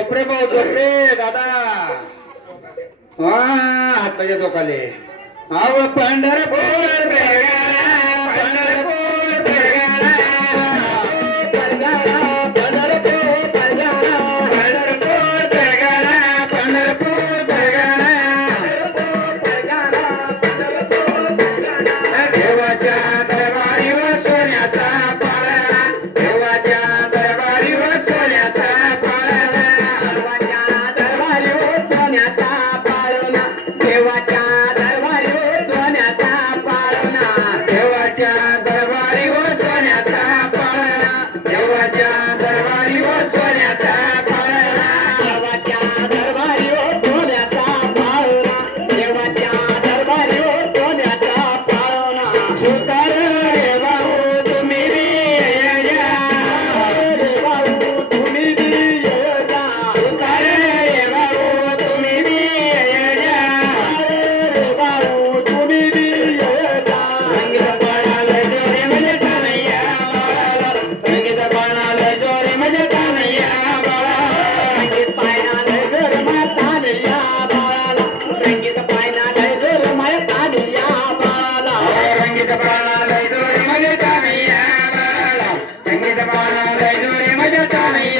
झोपरे भाऊ झोपरे दादा. हा हाताच्या झोपाले अव पंढरपूर கேட்டானையா